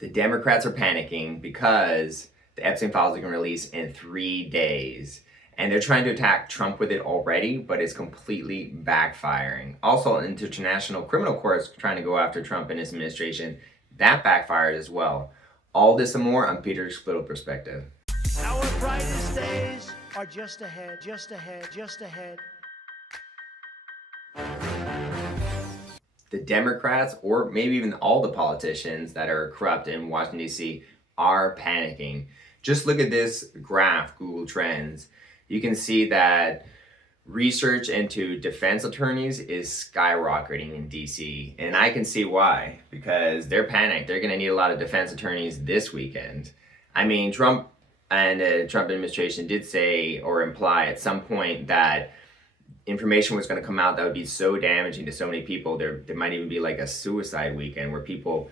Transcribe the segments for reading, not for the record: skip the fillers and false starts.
The Democrats are panicking because the Epstein Files are going to release in 3 days. And they're trying to attack Trump with it already, but it's completely backfiring. Also, international criminal courts trying to go after Trump and his administration. That backfired as well. All this and more on Peter's Little Perspective. Our brightest days are just ahead, just ahead, just ahead. The Democrats, or maybe even all the politicians that are corrupt in Washington, D.C., are panicking. Just look at this graph, Google Trends. You can see that research into defense attorneys is skyrocketing in DC. And I can see why, because they're panicked. They're going to need a lot of defense attorneys this weekend. I mean, Trump and the Trump administration did say or imply at some point that information was going to come out that would be so damaging to so many people. There might even be like a suicide weekend where people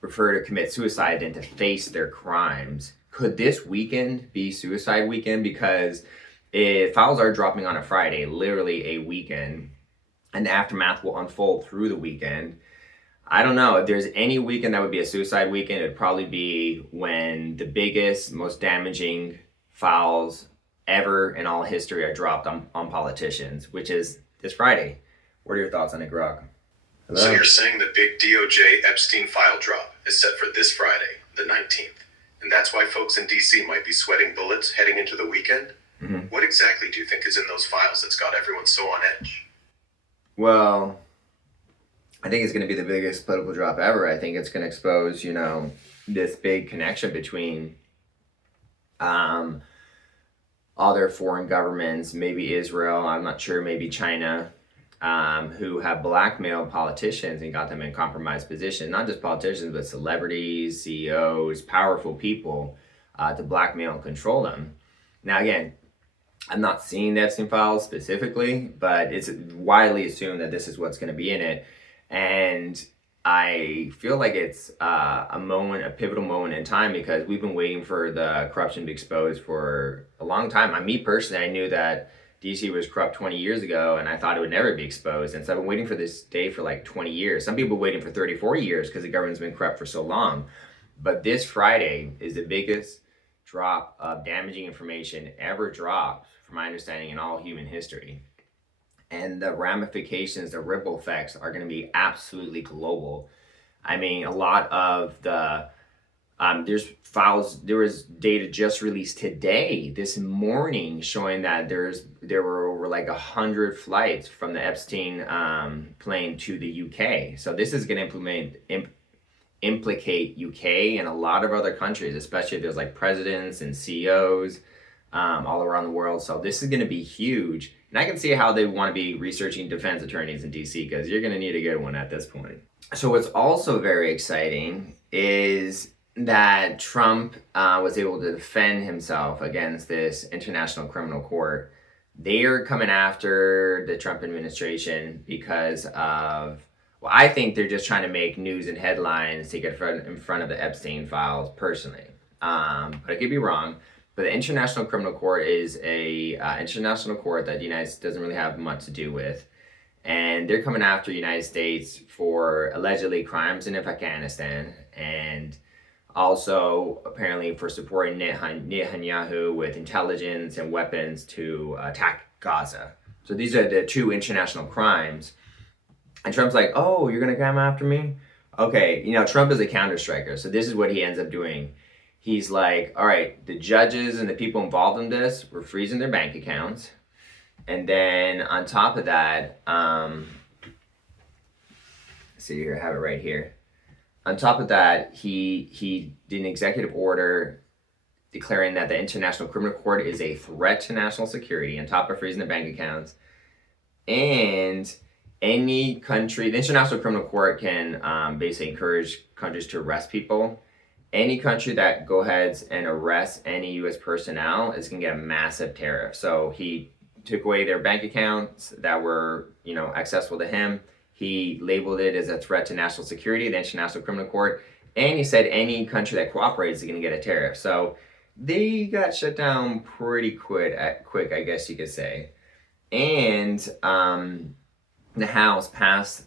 prefer to commit suicide than to face their crimes. Could this weekend be suicide weekend? Because if files are dropping on a Friday, literally a weekend, and the aftermath will unfold through the weekend. I don't know. If there's any weekend that would be a suicide weekend, it'd probably be when the biggest, most damaging files ever in all history are dropped on politicians, which is this Friday. What are your thoughts on it, Grok? So you're saying the big DOJ Epstein file drop is set for this Friday, the 19th, and that's why folks in DC might be sweating bullets heading into the weekend? Mm-hmm. What exactly do you think is in those files that's got everyone so on edge? Well, I think it's going to be the biggest political drop ever. I think it's going to expose, this big connection between other foreign governments, maybe Israel, I'm not sure, maybe China, who have blackmailed politicians and got them in compromised positions. Not just politicians, but celebrities, CEOs, powerful people to blackmail and control them. Now, again, I'm not seeing the Epstein Files specifically, but it's widely assumed that this is what's going to be in it. And I feel like it's a pivotal moment in time, because we've been waiting for the corruption to be exposed for a long time. Me personally, I knew that DC was corrupt 20 years ago, and I thought it would never be exposed. And so I've been waiting for this day for like 20 years. Some people waiting for 30, 40 years because the government's been corrupt for so long. But this Friday is the biggest drop of damaging information ever dropped, from my understanding, in all human history. And the ramifications, the ripple effects are going to be absolutely global. I mean, a lot of the there was data just released today, this morning, showing that there were over like 100 flights from the Epstein plane to the UK. So this is going to implicate UK and a lot of other countries, especially if there's like presidents and CEOs all around the world. So this is going to be huge. And I can see how they want to be researching defense attorneys in DC, because you're going to need a good one at this point. So what's also very exciting is that Trump was able to defend himself against this international criminal court. They are coming after the Trump administration because of, well, I think they're just trying to make news and headlines to get in front of the Epstein Files personally. But I could be wrong. But the International Criminal Court is a international court that the United States doesn't really have much to do with. And they're coming after the United States for allegedly crimes in Afghanistan, and also apparently for supporting Netanyahu with intelligence and weapons to attack Gaza. So these are the two international crimes. And Trump's like, oh, you're going to come after me? Okay, Trump is a counter-striker, so this is what he ends up doing. He's like, all right, the judges and the people involved in this, we're freezing their bank accounts. And then on top of that, see here, I have it right here. On top of that, he did an executive order declaring that the International Criminal Court is a threat to national security, on top of freezing the bank accounts. And any country, the International Criminal Court can basically encourage countries to arrest people. Any country that go ahead and arrests any U.S. personnel is going to get a massive tariff. So he took away their bank accounts that were, accessible to him. He labeled it as a threat to national security, the International Criminal Court. And he said any country that cooperates is going to get a tariff. So they got shut down pretty quick, I guess you could say. And the House passed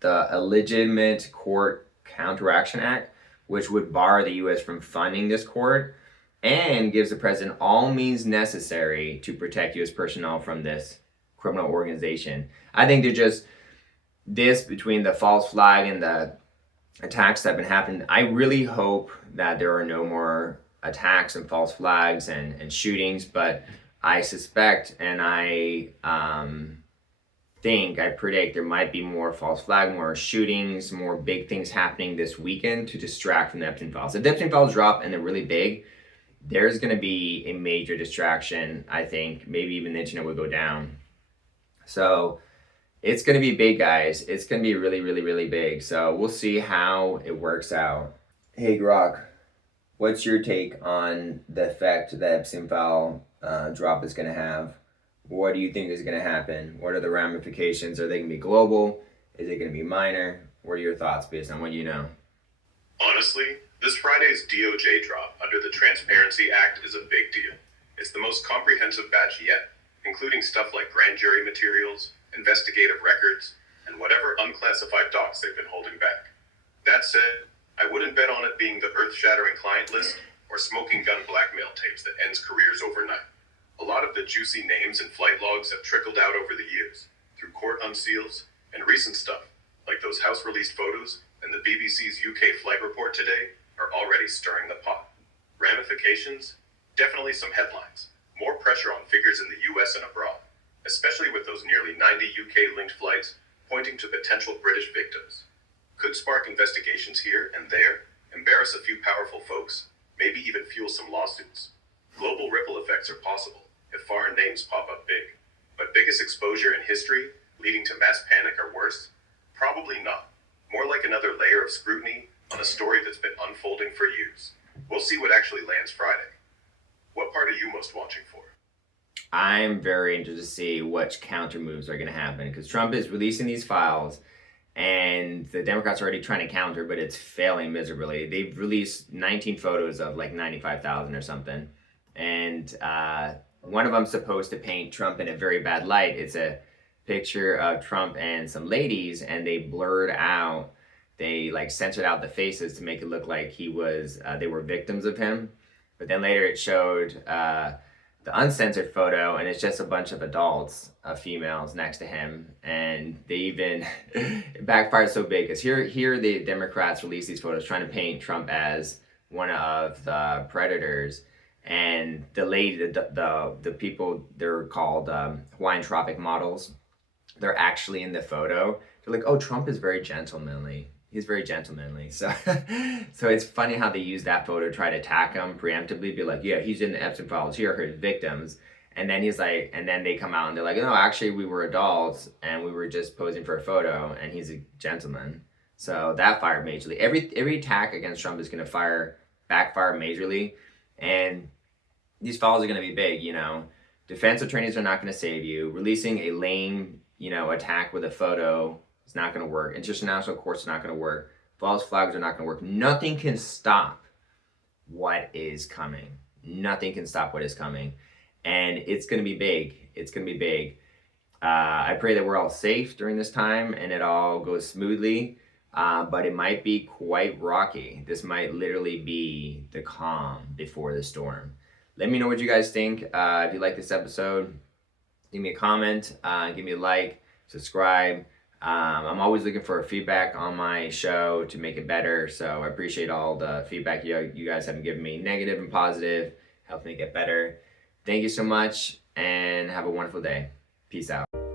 the Illegitimate Court Counteraction Act, which would bar the U.S. from funding this court and gives the president all means necessary to protect U.S. personnel from this criminal organization. I think they're just this between the false flag and the attacks that have been happening. I really hope that there are no more attacks and false flags and shootings, but I suspect and I predict there might be more false flag, more shootings, more big things happening this weekend to distract from the Epstein Files. If the Epstein Files drop and they're really big, there's going to be a major distraction. I think maybe even the internet will go down. So it's going to be big, guys. It's going to be really, really, really big. So we'll see how it works out. Hey, Grok, what's your take on the effect that Epstein file drop is going to have? What do you think is going to happen? What are the ramifications? Are they going to be global? Is it going to be minor? What are your thoughts based on what you know? Honestly, this Friday's DOJ drop under the Transparency Act is a big deal. It's the most comprehensive batch yet, including stuff like grand jury materials, investigative records, and whatever unclassified docs they've been holding back. That said, I wouldn't bet on it being the earth-shattering client list or smoking gun blackmail tapes that ends careers overnight. A lot of the juicy names and flight logs have trickled out over the years, through court unseals, and recent stuff, like those House-released photos and the BBC's UK flight report today, are already stirring the pot. Ramifications? Definitely some headlines. More pressure on figures in the US and abroad, especially with those nearly 90 UK-linked flights pointing to potential British victims. Could spark investigations here and there, embarrass a few powerful folks, maybe even fuel some lawsuits. Global ripple effects are possible if foreign names pop up big. But biggest exposure in history, leading to mass panic or worse? Probably not. More like another layer of scrutiny on a story that's been unfolding for years. We'll see what actually lands Friday. What part are you most watching for? I'm very interested to see which counter moves are going to happen because Trump is releasing these files and the Democrats are already trying to counter, but it's failing miserably. They've released 19 photos of like 95,000 or something. And one of them's supposed to paint Trump in a very bad light. It's a picture of Trump and some ladies, and they blurred out, they like censored out the faces to make it look like he was, they were victims of him. But then later it showed the uncensored photo, and it's just a bunch of adults, females next to him, and they even it backfired so big because here the Democrats released these photos trying to paint Trump as one of the predators, and the lady, the people, they're called Hawaiian Tropic models. They're actually in the photo. They're like, oh, Trump is very gentlemanly. He's very gentlemanly. So it's funny how they use that photo to try to attack him preemptively, be like, yeah, he's in the Epstein Files, here are his victims. And then he's like, and then they come out and they're like, no, actually we were adults and we were just posing for a photo and he's a gentleman. So that fired majorly. Every attack against Trump is going to backfire majorly. And these files are going to be big, you know. Defense attorneys are not going to save you. Releasing a lame, attack with a photo is not going to work. International courts are not going to work. False flags are not going to work. Nothing can stop what is coming. Nothing can stop what is coming. And it's going to be big. It's going to be big. I pray that we're all safe during this time and it all goes smoothly. But it might be quite rocky. This might literally be the calm before the storm. Let me know what you guys think. If you like this episode, give me a comment, give me a like, subscribe. I'm always looking for feedback on my show to make it better. So I appreciate all the feedback you guys have been giving me, negative and positive, helping me get better. Thank you so much and have a wonderful day. Peace out.